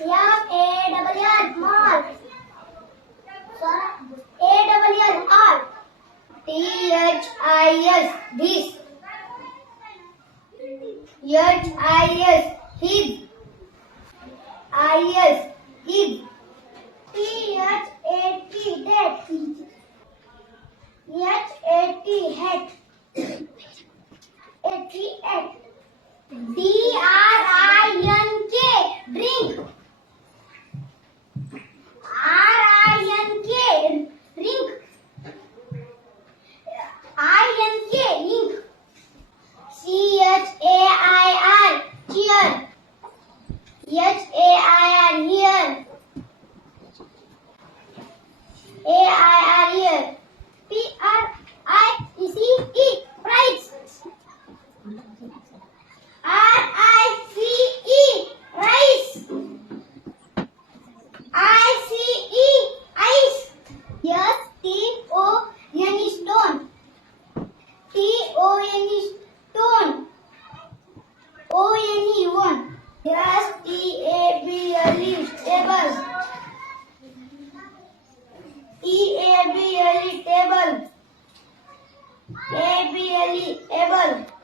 MALL mall. ALL THIS this. HIS his. IS his. THAT that. HAT hat. AT DRINK drink. RINK rink. INK ink. CHAIR cheer. HAIR here. AIR here. PRICE price. RICE rice. ICE ice. STON stone. TON stone. ONE one. STABLE stable. TABLE table. ABLE able.